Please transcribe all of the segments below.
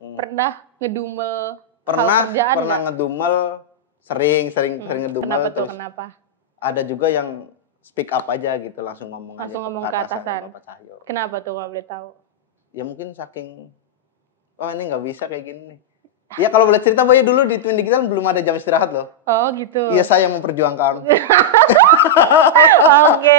pernah ngedumel Pernah kerjaan ngedumel, sering ngedumel. Kenapa tuh? Terus Kenapa? ada juga yang speak up aja gitu, langsung ngomong ke atasan. Bapak Cahyo. Kenapa tuh kalau boleh tahu? Ya mungkin saking, oh ini nggak bisa kayak gini nih. Ya kalau boleh cerita, Boy, dulu di Twin Digital belum ada jam istirahat loh. Oh gitu. Iya, saya memperjuangkan. Oke.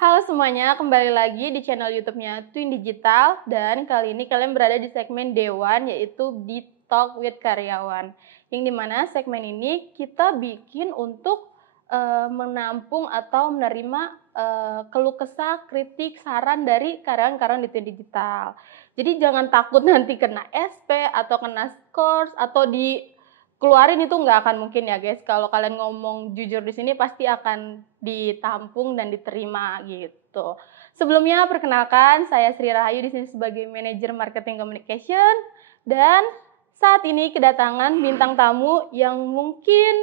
Halo semuanya, kembali lagi di channel YouTube-nya Twin Digital, dan kali ini kalian berada di segmen Dewan, yaitu di Talk with Karyawan. Yang dimana segmen ini kita bikin untuk menampung atau menerima keluh kesah, kritik, saran dari karyawan-karyawan di Twin Digital. Jadi jangan takut nanti kena SP atau kena skors atau dikeluarin, itu nggak akan mungkin ya guys. Kalau kalian ngomong jujur di sini pasti akan ditampung dan diterima gitu. Sebelumnya perkenalkan, saya Sri Rahayu di sini sebagai manajer marketing communication, dan saat ini kedatangan bintang tamu yang mungkin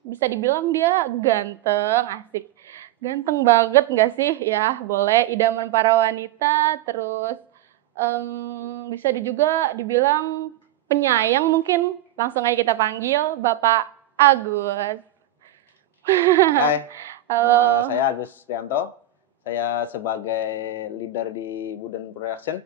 bisa dibilang dia ganteng, asik. Ganteng banget nggak sih? Ya, boleh, idaman para wanita, terus bisa juga dibilang penyayang mungkin. Langsung aja kita panggil Bapak Agus. Hai. Halo. Saya Agus Rianto. Saya sebagai leader di Wooden Production.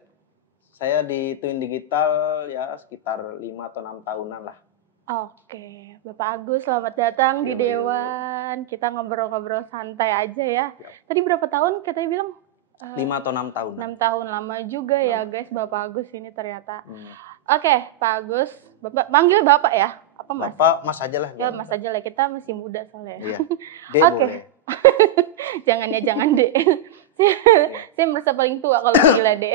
Saya di Twin Digital ya sekitar 5 atau 6 tahunan lah. Oke, Bapak Agus, selamat datang di Dewan. Kita ngobrol-ngobrol santai aja ya. Tadi berapa tahun katanya bilang? 5 atau 6 tahun. 6 tahun, lama juga ya guys Bapak Agus ini ternyata. Oke, Pak Agus, Bapak panggil Bapak ya? Apa Mas? Bapak, Mas aja lah. Ya, Mas aja lah, kita masih muda soalnya. Iya. Oke. Jangan D. Saya merasa paling tua kalau panggilnya D.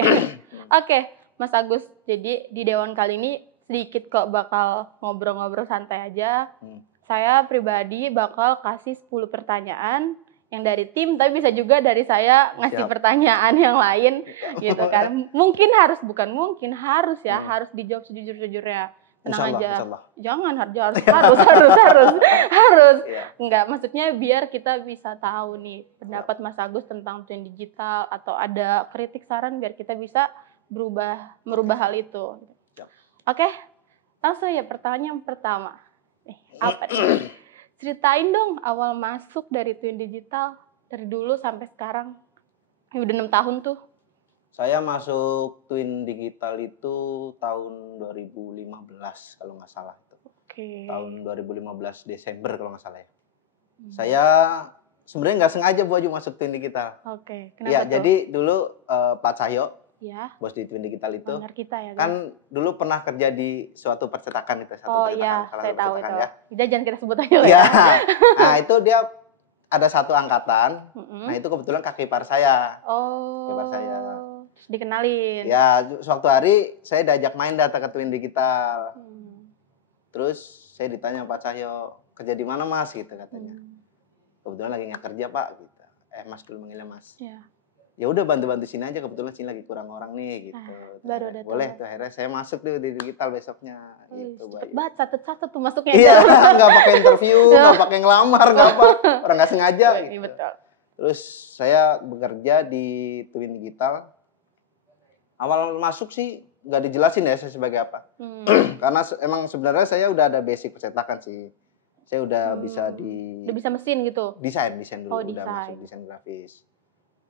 Oke, Mas Agus. Jadi di Dewan kali ini sedikit kok bakal ngobrol-ngobrol santai aja. Saya pribadi bakal kasih 10 pertanyaan yang dari tim, tapi bisa juga dari saya ngasih pertanyaan yang lain gitu kan. Mungkin harus ya, harus dijawab sejujur-jujurnya. Tenang aja. Jangan harus. Enggak, maksudnya biar kita bisa tahu nih pendapat Mas Agus tentang Twin Digital, atau ada kritik saran biar kita bisa merubah hal itu. Oke, langsung ya pertanyaan pertama. Apa nih? Ceritain dong awal masuk dari Twin Digital, dari dulu sampai sekarang. Udah 6 tahun tuh. Saya masuk Twin Digital itu tahun 2015 kalau nggak salah. Oke. Tahun 2015 Desember kalau nggak salah ya. Saya sebenarnya nggak sengaja masuk Twin Digital. Oke. Kenapa ya, tuh? Jadi dulu Pak Cahyo, ya, bos di Twin Digital itu, kita ya, kan dulu pernah kerja di suatu percetakan itu. Saya tahu itu. Ya. Kita jangan kita sebut aja lah ya. ya. Nah itu dia ada satu angkatan. Nah itu kebetulan kakak ipar saya. Kakak ipar saya. Terus dikenalin. Ya, suatu hari saya diajak main data ke Twin Digital. Terus saya ditanya Pak Cahyo, kerja di mana Mas gitu katanya. Kebetulan lagi nggak kerja Pak gitu. Mas dulu manggilnya Mas. Ya udah bantu-bantu sini aja, kebetulan sini lagi kurang orang nih gitu. Baru datang. Boleh tuh, akhirnya saya masuk tuh di Digital besoknya gitu. Cepet banget, satu-satu tuh masuknya. Iya, nggak pakai interview, nggak pakai ngelamar, nggak apa, orang nggak sengaja gitu. Betul. Terus saya bekerja di Twin Digital. Awal masuk sih nggak dijelasin ya saya sebagai apa. Karena emang sebenarnya saya udah ada basic percetakan sih. Saya udah bisa udah bisa mesin gitu. Desain dulu, udah masuk desain grafis.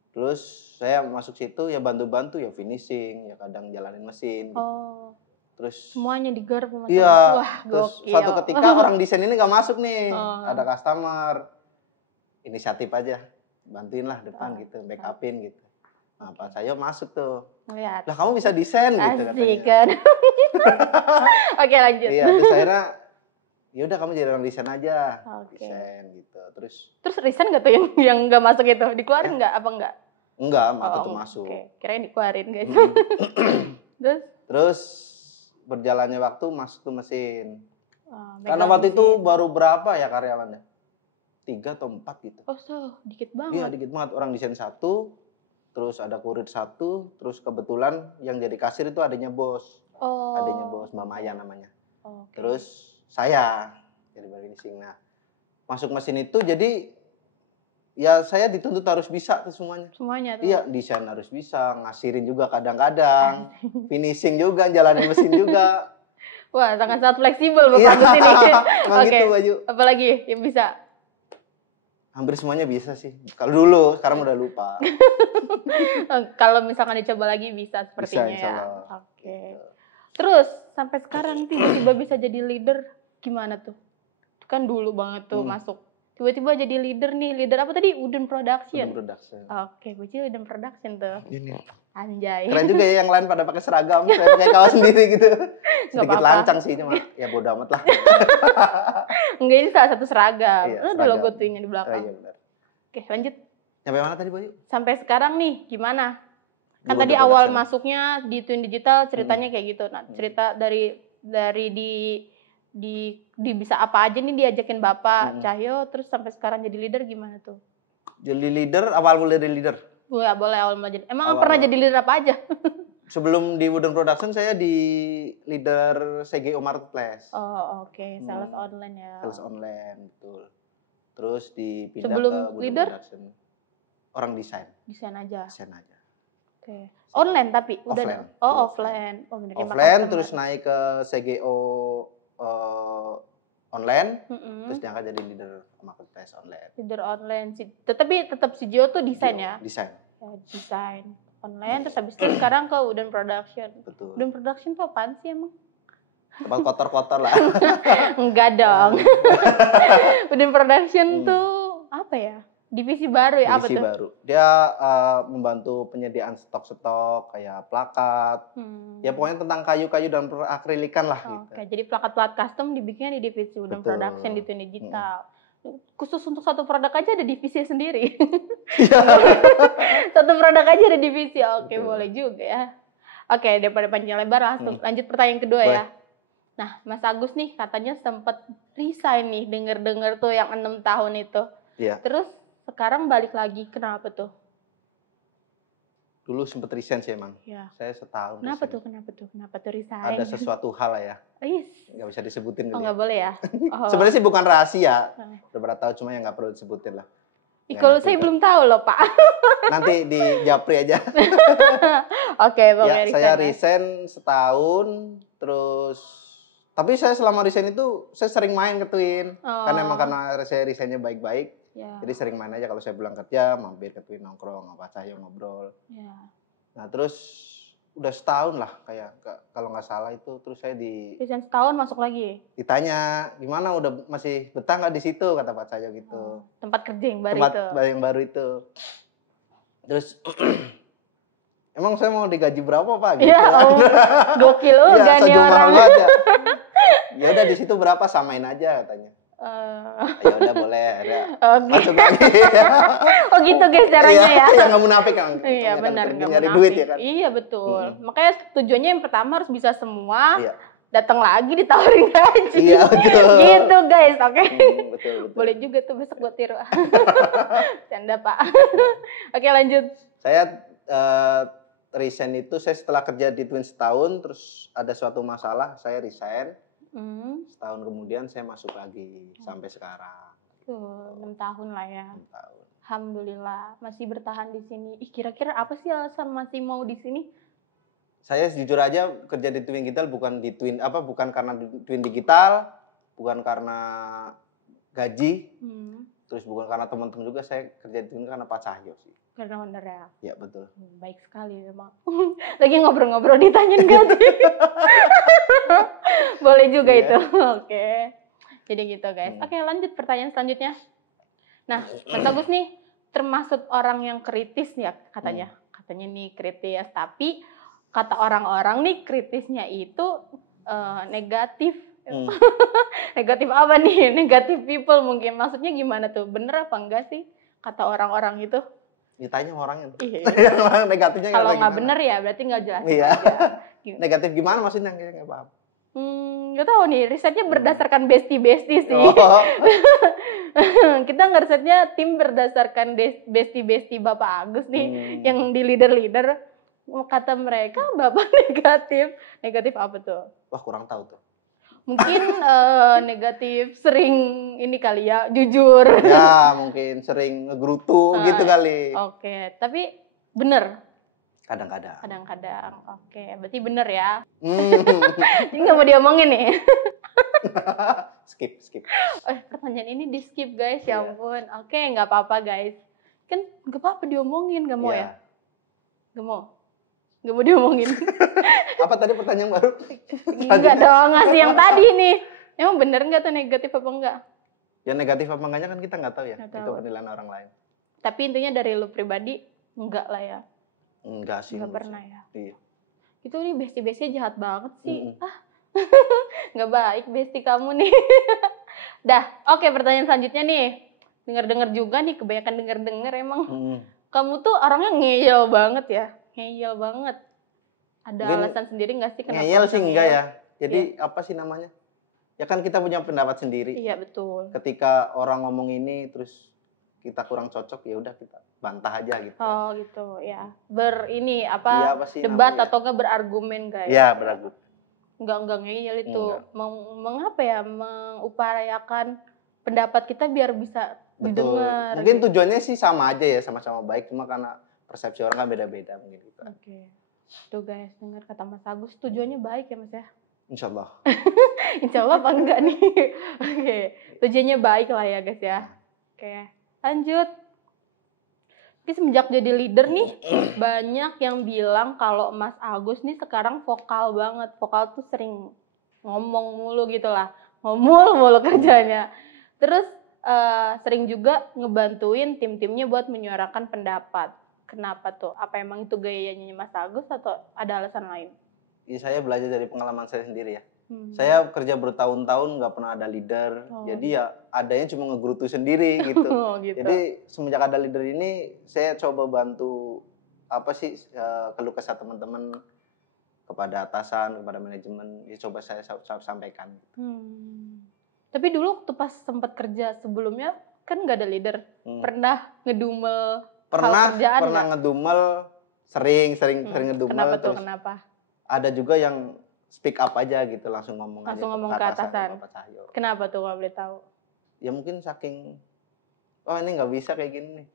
Terus saya masuk situ ya bantu-bantu ya finishing, ya kadang jalanin mesin gitu. Terus semuanya digarap sama iya. Wah, terus gokil. suatu ketika orang desain ini nggak masuk nih. Ada customer. Inisiatif aja. Bantuin lah depan gitu, backupin gitu. Nah, Pak Cahyo masuk tuh. Lihat. Lah kamu bisa desain gitu katanya. Kan. Oke, lanjut. Iya, terus akhirnya ya udah kamu jadi orang desain aja. Desain gitu. Terus resign nggak tuh yang nggak masuk itu? Dikeluarin nggak apa enggak? Enggak, tetap masuk. Kirain dikeluarin guys. Terus berjalannya waktu masuk ke mesin. Karena waktu itu baru berapa ya karyawannya? 3 atau 4 gitu. Dikit banget. Iya, dikit banget. Orang desain 1, terus ada kurir 1, terus kebetulan yang jadi kasir itu adanya bos. Adanya bos, Mbak Maya namanya. Terus saya jadi finishing. Nah, masuk mesin itu jadi ya saya dituntut harus bisa tuh semuanya. Semuanya tuh. Iya, desain harus bisa, ngasirin juga kadang-kadang, finishing juga, jalanin mesin juga. Wah, sangat-sangat fleksibel Bapak Iya, Agus ini. emang Oke. gitu Bayu. Apalagi yang bisa? Hampir semuanya bisa sih. Kalau dulu, sekarang udah lupa. Kalau misalkan dicoba lagi bisa sepertinya Bisa, insya ya. Allah. Oke. Terus sampai sekarang tiba-tiba bisa jadi leader gimana tuh? Kan dulu banget tuh masuk. Tiba-tiba jadi leader nih. Leader apa tadi? Udin Production. Udin Production. Oke, gue sih Udin Production tuh. Ini. Anjay. Keren juga ya yang lain pada pakai seragam, saya pakai kaos sendiri gitu. Sedikit apa-apa. lancang sih cuma ya bodo amat lah. Enggak, ini salah satu seragam. Iya, Ada seragam. logo tuh-nya di Oh, belakang. iya benar. Oke, lanjut. Sampai mana tadi Bayu? Sampai sekarang nih gimana? Kan Di tadi Udin awal Production. masuknya di Twin Digital ceritanya kayak gitu. Nah, cerita dari di bisa apa aja nih diajakin Bapak Cahyo terus sampai sekarang jadi leader gimana tuh? Jadi leader, awal mulai dari leader. Ya boleh awal jadi. Emang Awal. pernah jadi leader apa aja? Sebelum di Udin Production saya di leader CGO Marketplace. Oh, oke. Sales online ya. Sales online, betul. Terus dipindah Sebelum ke Udin leader? Production. Orang desain Desain aja. aja. Oke. Online tapi udah. Offline. Oh, offline. Oh, bener. Offline terus naik ke CGO online, terus diangkat jadi leader marketplace online. Leader online sih. Tetapi tetap CGO tuh desain ya? Desain. Ya, desain online terus habis itu sekarang ke Udin Production. Betul. Udin Production tuh apaan sih emang? Tempat kotor-kotor lah. Enggak dong. Udin Production tuh apa ya? Divisi baru ya? Apa Divisi tuh? baru. Dia membantu penyediaan stok-stok kayak plakat. Ya pokoknya tentang kayu-kayu dan perakrilikan lah gitu. Oke, jadi plakat-plakat custom dibikinnya di divisi Udin Betul. Production di Twin Digital. Khusus untuk satu produk aja ada divisi sendiri. Satu produk aja ada divisi. Oke, Betul. boleh juga ya. Oke, daripada panjang lebar langsung lanjut pertanyaan kedua Boleh. ya. Nah, Mas Agus nih katanya sempat resign nih, denger-denger tuh yang 6 tahun itu. Iya. Terus sekarang balik lagi, kenapa tuh? Dulu sempet resign sih emang. Ya. Saya setahun. Kenapa resign. tuh? Kenapa tuh resign? Ada sesuatu hal lah ya. Yes. Nggak bisa disebutin Oh, kali ya. nggak boleh ya? Oh. Sebenarnya sih bukan rahasia. Udah berapa tahun cuma yang nggak perlu disebutin lah. Ih, Ya, kalau nanti saya kita- belum tahu loh, Pak. Nanti di Japri aja. Oke, Ya, pokoknya saya ya. resign setahun, terus tapi saya selama resign itu saya sering main ke Twin. Oh. Karena saya resignnya baik-baik, Ya. jadi sering main aja kalau saya pulang kerja, mampir ke Twin nongkrong, apa Cahyo ngobrol. Ya. Nah terus udah setahun lah kayak kalau nggak salah itu, terus saya Resign setahun masuk lagi. ditanya gimana udah masih betah nggak di situ, kata Pak Cahyo gitu. Tempat kerja yang baru Tempat itu. yang baru itu. Terus emang saya mau digaji berapa Pak? Gitu. Ya, gokil Iya, udah nih sejual orang. banget ya. Ya udah di situ berapa samain aja katanya. Ya udah boleh, ya. Oke. Masuk lagi. Oh gitu guys caranya ya. Iya, nggak munafik kan. Iya Namanya kan benar, kerja nggak nyari munafik. duit ya kan. Iya betul. Makanya tujuannya yang pertama harus bisa semua. Iya. Datang lagi ditawarin gaji. Iya, betul. Gitu guys, oke. Betul. Boleh juga tuh besok buat tiru. Canda Pak. Oke lanjut. Saya resign itu saya setelah kerja di Twin setahun, terus ada suatu masalah, saya resign. Setahun kemudian saya masuk lagi sampai sekarang. Tuh 6 tahun lah ya. 6 tahun. Alhamdulillah masih bertahan di sini. Ih, kira-kira apa sih alasan masih mau di sini? Saya jujur aja kerja di Twin Digital bukan karena Twin Digital, bukan karena gaji, terus bukan karena teman-teman juga, saya kerja di Twin karena Pak Cahyo sih. Karena bener ya. Ya betul. Baik sekali memang. Lagi ngobrol-ngobrol ditanyain gaji. Boleh juga Iya. itu. Oke. Jadi gitu guys. Oke, lanjut pertanyaan selanjutnya. Nah, Mas Agus nih termasuk orang yang kritis ya katanya. Katanya nih kritis, tapi kata orang-orang nih kritisnya itu negatif. Negatif apa nih? Negatif people mungkin. Maksudnya gimana tuh? Bener apa enggak sih kata orang-orang itu? Ditanya orangnya. Iya. Yang negatifnya Kalau kayak nggak gimana? bener ya berarti nggak jelas Iya. aja. Negatif gimana maksudnya? Nggak paham. Nggak tahu nih, risetnya berdasarkan bestie-bestie sih. Oh. Kita ngerisetnya tim berdasarkan bestie-bestie Bapak Agus nih, yang di leader-leader. Kata mereka Bapak negatif. Negatif apa tuh? Wah kurang tahu tuh. Mungkin negatif sering ini kali ya, jujur. Ya, mungkin sering ngegerutu gitu kali. Oke, tapi bener. Kadang-kadang. Kadang-kadang. Oke, berarti bener ya. Jadi nggak mau diomongin nih. Skip. Pertanyaan ini di skip guys, ya ampun. Oke, nggak apa-apa guys. Kan nggak apa-apa diomongin, nggak mau ya? Nggak mau. Nggak mau diomongin. Apa tadi pertanyaan baru? Enggak dong, ngasih yang tadi nih. Emang bener nggak tuh negatif apa enggak? Ya negatif apa enggaknya kan kita nggak tahu ya. Nggak tahu. Itu penilaian orang lain. Tapi intinya dari lu pribadi, enggak lah ya. Enggak sih. Enggak pernah ya. Iya. Itu nih bestie-bestie jahat banget sih. Nggak baik bestie kamu nih. Dah, oke pertanyaan selanjutnya nih. Dengar-dengar juga nih, kebanyakan dengar-dengar emang. Kamu tuh orangnya ngeyel banget ya. Ngeyel banget. Ada Mungkin alasan sendiri nggak sih kenapa? ngeyel sih enggak ya. Jadi apa sih namanya? Ya kan kita punya pendapat sendiri. Iya betul. Ketika orang ngomong ini terus kita kurang cocok ya udah kita bantah aja gitu. Oh gitu ya. Iya, apa sih debat namanya? atau enggak berargumen guys. Iya, berargumen. Enggak ngeyel itu. Mengapa ya? Mengupayakan pendapat kita biar bisa didengar. Mungkin tujuannya sih sama aja ya, sama-sama baik, cuma karena persepsi orang kan beda-beda mungkin gitu. Oke. Tuh guys, dengar kata Mas Agus, tujuannya baik ya Mas ya? Insya Allah. Insya Allah apa enggak nih? Oke, tujuannya baik lah ya guys ya. Oke, lanjut. Tapi semenjak jadi leader nih, banyak yang bilang kalau Mas Agus nih sekarang vokal banget. Vokal tuh sering ngomong mulu gitu lah. Ngomul mulu kerjanya. Terus sering juga ngebantuin tim-timnya buat menyuarakan pendapat. Kenapa tuh? Apa emang itu gayanya Mas Agus atau ada alasan lain? Ya, saya belajar dari pengalaman saya sendiri ya. Saya kerja bertahun-tahun nggak pernah ada leader. Jadi ya adanya cuma ngegerutu sendiri gitu. Gitu. Jadi semenjak ada leader ini saya coba bantu apa sih keluh kesah teman-teman kepada atasan, kepada manajemen. Ya coba saya sampaikan. Tapi dulu waktu pas sempat kerja sebelumnya kan nggak ada leader. Pernah ngedumel Pernah gak? ngedumel, sering ngedumel. Kenapa tuh? Terus Kenapa? ada juga yang speak up aja gitu, langsung ngomong ke atasan. Kenapa tuh kalau boleh tahu? Ya mungkin saking, oh ini nggak bisa kayak gini nih.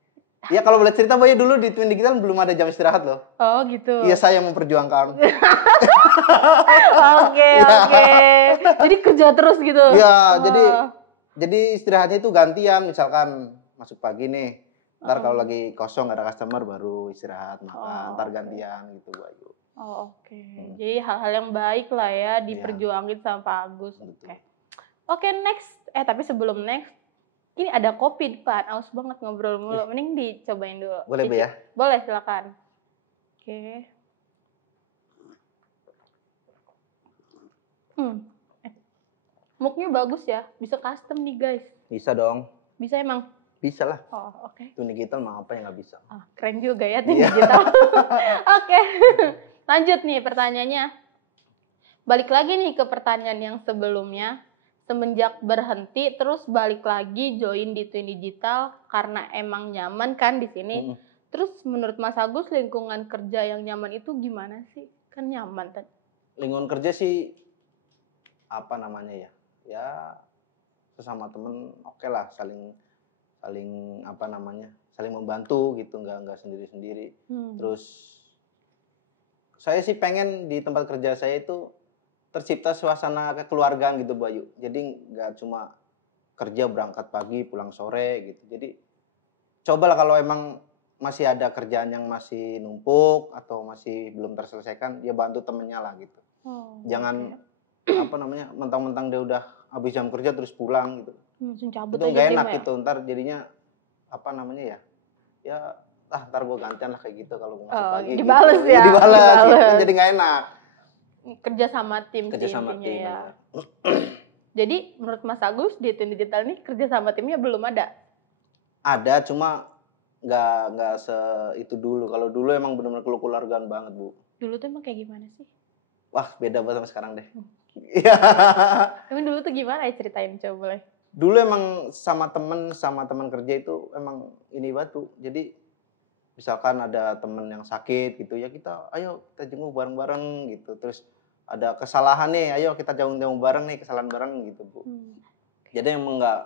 Ya kalau boleh cerita, Boy, dulu di Twin Digital belum ada jam istirahat loh. Oh gitu. Iya, saya memperjuangkan. Oke. Jadi kerja terus gitu. Iya, jadi istirahatnya itu gantian, misalkan masuk pagi nih. Ntar kalau lagi kosong gak ada customer baru istirahat makan, ntar gantian gitu Bu Ayu. Oke. Jadi hal-hal yang baik lah ya diperjuangin sama Pak Agus. Oke, next. Tapi sebelum next, ini ada kopi depan. Aus banget ngobrol mulu. Mending dicobain dulu. Boleh Bu ya? Boleh, silakan. Oke. Muknya bagus ya. Bisa custom nih guys. Bisa dong. Bisa emang? Bisa lah. Oke. Twin Digital mah apa yang nggak bisa. Keren juga ya Twin Digital. Oke. Lanjut nih pertanyaannya. Balik lagi nih ke pertanyaan yang sebelumnya. Semenjak berhenti terus balik lagi join di Twin Digital karena emang nyaman kan di sini. Terus menurut Mas Agus lingkungan kerja yang nyaman itu gimana sih? Kan nyaman kan? Lingkungan kerja sih apa namanya ya? Ya sesama temen oke lah, saling apa namanya? Saling membantu gitu, nggak sendiri-sendiri. Terus saya sih pengen di tempat kerja saya itu tercipta suasana kekeluargaan gitu Bu Ayu. Jadi nggak cuma kerja berangkat pagi pulang sore gitu. Jadi cobalah kalau emang masih ada kerjaan yang masih numpuk atau masih belum terselesaikan, ya bantu temennya lah gitu. Jangan apa namanya mentang-mentang dia udah habis jam kerja terus pulang gitu. Cabut itu aja nggak enak ya? gitu. Ntar jadinya apa namanya ya ntar gue gantian lah kayak gitu kalau gue masuk pagi. Dibales gitu. ya? Dibales. Gitu. Jadi nggak enak. Kerja sama tim Kerja sama tim ya. Jadi menurut Mas Agus di Twin Digital ini kerja sama timnya belum ada? Ada, cuma nggak itu dulu. Kalau dulu emang benar-benar keluargaan banget Bu. Dulu tuh emang kayak gimana sih? Wah beda banget sama sekarang deh. Iya. Emang dulu tuh gimana ya, ceritain coba boleh. Dulu emang sama teman kerja itu emang ini batu. Jadi misalkan ada teman yang sakit gitu ya kita ayo kita jenguk bareng-bareng gitu. Terus ada kesalahan nih, ayo kita jawab bareng nih, kesalahan bareng gitu Bu. Jadi emang nggak,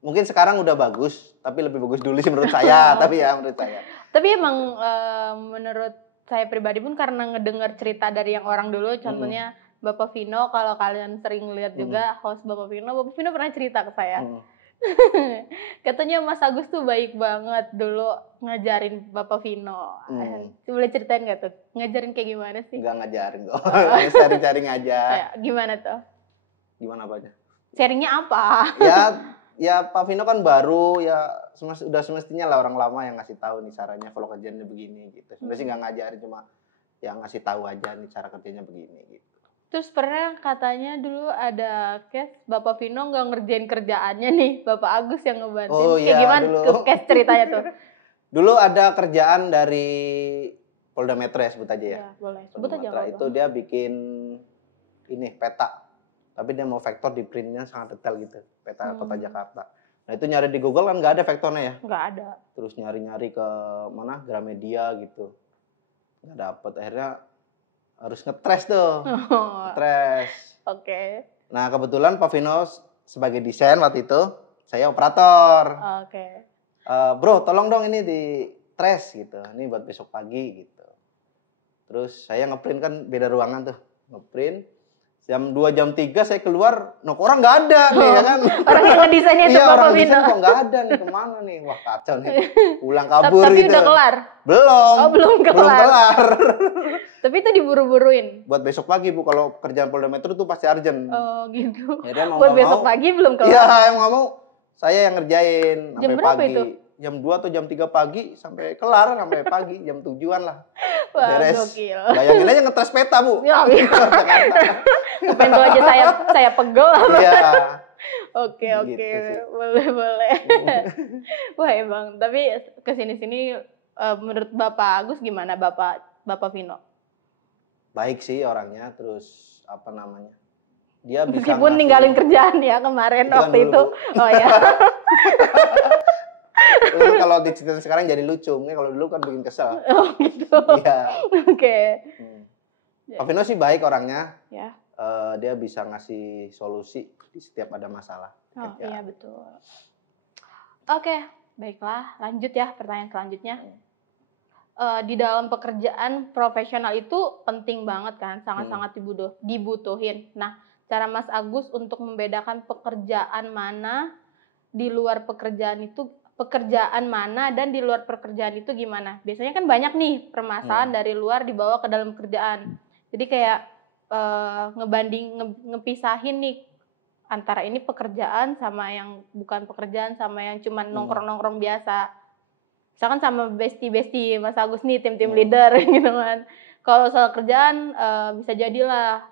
mungkin sekarang udah bagus, tapi lebih bagus dulu sih menurut saya. Menurut saya. Tapi emang menurut saya pribadi pun karena ngedengar cerita dari yang orang dulu, contohnya Bapak Vino, kalau kalian sering lihat juga host Bapak Vino pernah cerita ke saya. Katanya Mas Agus tuh baik banget dulu ngajarin Bapak Vino. Boleh ceritain nggak tuh? Ngajarin kayak gimana sih? Nggak ngajarin kok. Sharing-sharing aja. Gimana tuh? Gimana apanya? Sharingnya apa? Ya Pak Vino kan baru, ya udah semestinya lah orang lama yang ngasih tahu nih caranya kalau kerjanya begini gitu. Sebenarnya sih nggak ngajarin, cuma yang ngasih tahu aja nih cara kerjanya begini gitu. Terus pernah katanya dulu ada case Bapak Vino nggak ngerjain kerjaannya nih, Bapak Agus yang ngebantuin. Oh, kayak gimana tuh case ceritanya tuh? Dulu ada kerjaan dari Polda Metro ya, sebut aja ya. Ya boleh, sebut aja. Itu dia bikin ini peta, tapi dia mau vektor di printnya sangat detail gitu, peta kota Jakarta. Nah itu nyari di Google kan nggak ada vektornya ya? Nggak ada. Terus nyari-nyari ke mana, Gramedia gitu, nggak dapet. Akhirnya harus ngetres tuh, ngetres. Oke. Nah kebetulan Pak Vino sebagai desain waktu itu, saya operator. Oke. Bro, tolong dong ini di trash gitu, ini buat besok pagi gitu. Terus saya ngeprint kan beda ruangan tuh, ngeprint. Jam 2, jam 3 saya keluar, orang nggak ada nih ya kan. Orang yang ngedesainnya itu Bapak Vino. Kok nggak ada nih, kemana nih? Wah kacau nih, pulang kabur tapi gitu. Tapi udah kelar? Belum. Oh belum kelar. Tapi itu diburu-buruin? Buat besok pagi Bu, kalau kerjaan Polda Metro tuh pasti urgent. Oh gitu. Ya, buat besok pagi belum kelar? Iya, yang nggak mau saya yang ngerjain sampai pagi. Itu? Jam 2 atau jam 3 pagi sampai kelar, sampai pagi jam 7-an lah. Wah, beres. Gokil. Bayangin aja ngetres peta Bu. Ya, Pengen aja saya pegel. Iya. Oke. Gitu, boleh. Wah emang, tapi kesini-sini menurut Bapak Agus gimana Bapak Vino? Baik sih orangnya, terus apa namanya? Dia bisa meskipun ninggalin kerjaan ya kemarin itu waktu kan itu. Oh ya. Kalau diceritain sekarang jadi lucu, kalau dulu kan bikin kesel. Oh gitu. Iya. Oke. Pak Vino sih baik orangnya. Ya. Dia bisa ngasih solusi di setiap ada masalah. Oh iya betul. Oke, baiklah. Lanjut ya pertanyaan selanjutnya. Di dalam pekerjaan profesional itu penting banget kan, sangat-sangat dibutuhin. Nah, cara Mas Agus untuk membedakan pekerjaan mana di luar pekerjaan mana dan di luar pekerjaan itu gimana? Biasanya kan banyak nih permasalahan dari luar dibawa ke dalam pekerjaan. Jadi kayak ngepisahin nih antara ini pekerjaan sama yang bukan pekerjaan, sama yang cuma nongkrong-nongkrong biasa. Misalkan sama bestie Mas Agus nih, tim leader gitu kan. Kalau soal kerjaan bisa jadilah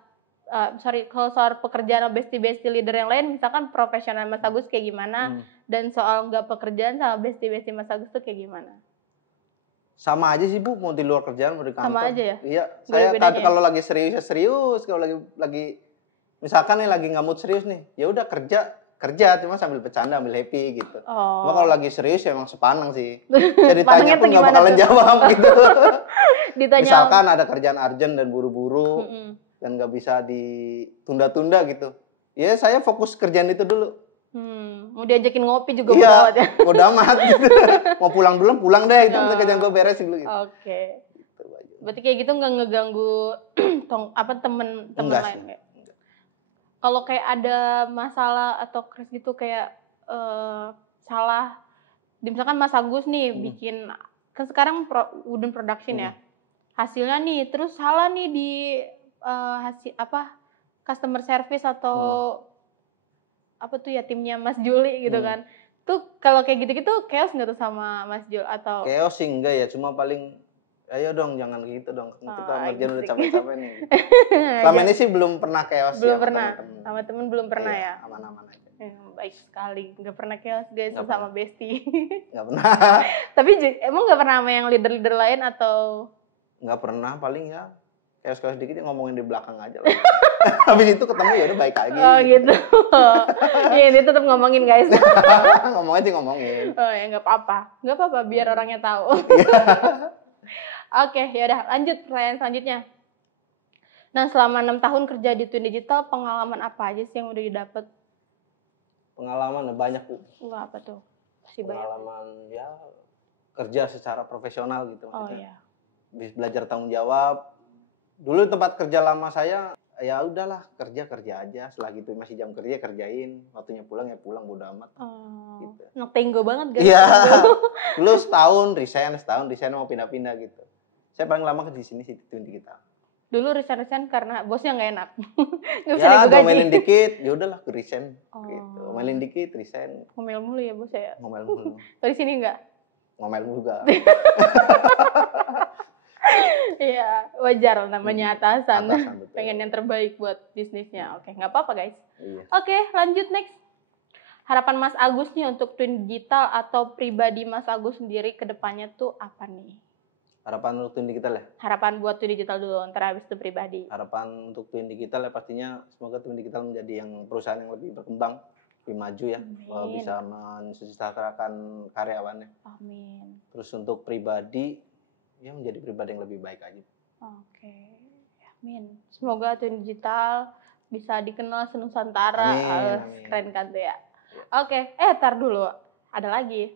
kalau soal pekerjaan sama bestie leader yang lain, misalkan profesional Mas Agus kayak gimana, dan soal nggak pekerjaan sama bestie Mas Agus tuh kayak gimana? Sama aja sih Bu, mau di luar kerjaan mau di kantor. Sama aja ya? Iya, saya kalau lagi serius ya serius, kalau lagi misalkan nih lagi nggak mood serius nih, ya udah kerja cuma sambil bercanda, sambil happy gitu. Cuma kalau lagi serius ya emang sepanang sih. Saya ditanya pun nggak bakalan jawab gitu. Misalkan ada kerjaan urgent dan buru-buru dan nggak bisa ditunda-tunda gitu, ya saya fokus kerjaan itu dulu. Mau diajakin ngopi juga udah ya. Udah amat gitu. Mau pulang dulu pulang deh, itu kerjaan gue beresin dulu gitu. Oke. Berarti kayak gitu nggak ngeganggu temen lain kayak. Kalau kayak ada masalah atau crash gitu kayak salah, misalkan Mas Agus nih bikin, kan sekarang wooden production ya, hasilnya nih terus salah nih di customer service atau apa tuh ya timnya Mas Juli gitu kan. Tuh kalau kayak gitu-gitu chaos nggak tuh sama Mas Jul atau? Chaos sih enggak ya, cuma paling ayo dong jangan gitu dong, kita ngerjain udah capek-capek nih. Selama ini sih belum pernah chaos. Belum pernah, sama temen belum pernah ya? Aman-aman aja. Baik sekali, nggak pernah chaos guys sama bestie. Nggak pernah. Tapi emang nggak pernah sama yang leader-leader lain atau? Nggak pernah, paling ya chaos dikit ngomongin di belakang aja lah. Habis itu ketemu ya udah baik lagi. Oh gitu. Iya ini tetap ngomongin guys. ngomongin. Oh ya nggak apa-apa biar orangnya tahu. Oke, ya udah lanjut pertanyaan selanjutnya. Nah, selama 6 tahun kerja di Twin Digital, pengalaman apa aja sih yang udah didapat? Pengalaman banyak Bu. Wah, apa tuh? Pasti banyak. Pengalaman ya kerja secara profesional gitu Oh maksudnya. iya. Bisa belajar tanggung jawab. Dulu tempat kerja lama saya ya udahlah kerja aja, selagi itu masih jam kerja kerjain, waktunya pulang ya pulang, bodo amat. Gitu. Anak tenggo banget Iya. Dulu setahun resign mau pindah-pindah gitu. Saya paling lama di sini sih di Twin Digital. Dulu resign karena bosnya nggak enak. Nggak bisa Ya, nego gaji. ngomelin dikit, ya udahlah resign gitu. Ngomelin dikit, resign. Ngomel mulu ya bos ya. Ngomel mulu. Kalau di sini nggak? Ngomel juga. Iya, wajar namanya atasan. Betul. Pengen yang terbaik buat bisnisnya. Oke, nggak apa-apa guys. Iya. Oke, lanjut next. Harapan Mas Agus nih untuk Twin Digital atau pribadi Mas Agus sendiri ke depannya tuh apa nih? Harapan untuk Twin Digital ya? Harapan buat Twin Digital dulu, ntar habis itu pribadi. Harapan untuk Twin Digital ya pastinya semoga Twin Digital menjadi yang perusahaan yang lebih berkembang, lebih maju ya. Bisa mensejahterakan karyawannya. Amin. Terus untuk pribadi, ya menjadi pribadi yang lebih baik aja. Oke, amin. Semoga Twin Digital bisa dikenal senusantara. Amin. Keren kan tuh ya. Oke, tar dulu. Ada lagi.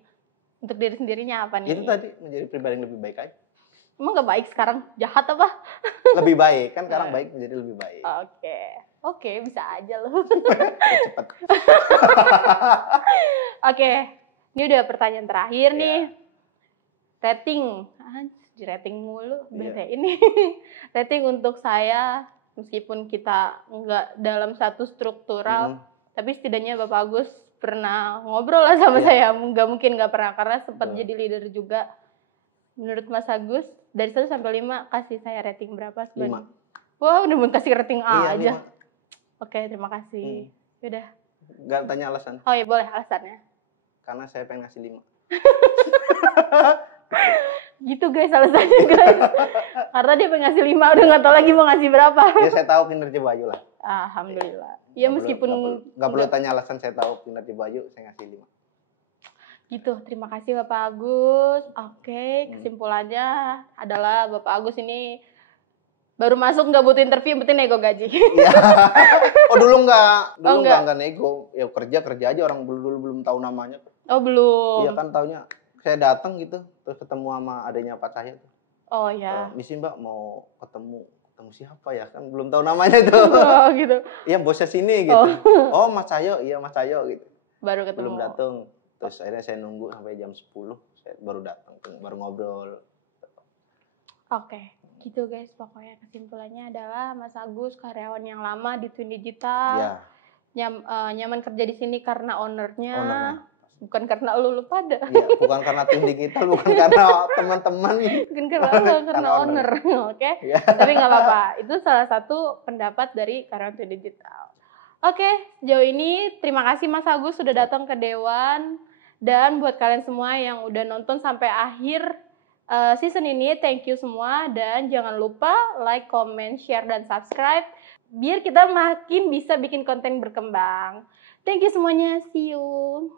Untuk diri sendirinya apa nih? Itu tadi menjadi pribadi yang lebih baik aja. Emang gak baik sekarang? Jahat apa? Lebih baik, kan sekarang baik menjadi lebih baik. Oke, bisa aja loh. Cepat. Oke, ini udah pertanyaan terakhir nih. Rating. Di rating mulu. Beda ini. Rating untuk saya, meskipun kita nggak dalam satu struktural, tapi setidaknya Bapak Agus pernah ngobrol lah sama saya. Nggak mungkin nggak pernah, karena sempat jadi leader juga. Menurut Mas Agus, dari 1 sampai 5, kasih saya rating berapa sebenarnya? 5. Wah, udah mau kasih rating A aja. 5. Oke, terima kasih. Yaudah. Nggak tanya alasan. Oh ya, boleh alasannya. Karena saya pengen ngasih 5. Gitu guys alasannya guys. Karena dia pengen ngasih 5, udah nggak tahu lagi mau ngasih berapa. Ya saya tahu kinerja Bayu lah. Alhamdulillah. Ya meskipun nggak perlu tanya alasan, saya tahu kinerja Bayu, saya ngasih 5. Gitu, terima kasih Bapak Agus. Oke, kesimpulannya adalah Bapak Agus ini baru masuk nggak butuh interview, butuh nego gaji. Iya. Oh dulu nggak nego, ya kerja aja, orang belum tahu namanya. Oh belum. Iya kan taunya saya datang gitu, terus ketemu sama adanya Pak Cahyo tuh. Oh ya. Misi Mbak mau ketemu siapa ya, kan belum tahu namanya tuh. Oh gitu. Iya bosnya sini gitu. Oh Mas Cahyo, iya Mas Cahyo gitu. Baru ketemu. Belum datang. Terus akhirnya saya nunggu sampai jam 10, saya baru datang, baru ngobrol. Oke, gitu guys. Pokoknya kesimpulannya adalah Mas Agus karyawan yang lama di Twin Digital. Ya. Nyaman kerja di sini karena ownernya. Bukan karena lu pada. Iya, bukan karena Twin Digital, bukan karena teman-teman. Bukan karena owner. Oke. Ya. Tapi nggak apa-apa. Itu salah satu pendapat dari karyawan Twin Digital. Oke, sejauh ini terima kasih Mas Agus sudah datang ke Dewan. Dan buat kalian semua yang udah nonton sampai akhir season ini, thank you semua. Dan jangan lupa like, comment, share, dan subscribe. Biar kita makin bisa bikin konten berkembang. Thank you semuanya, see you.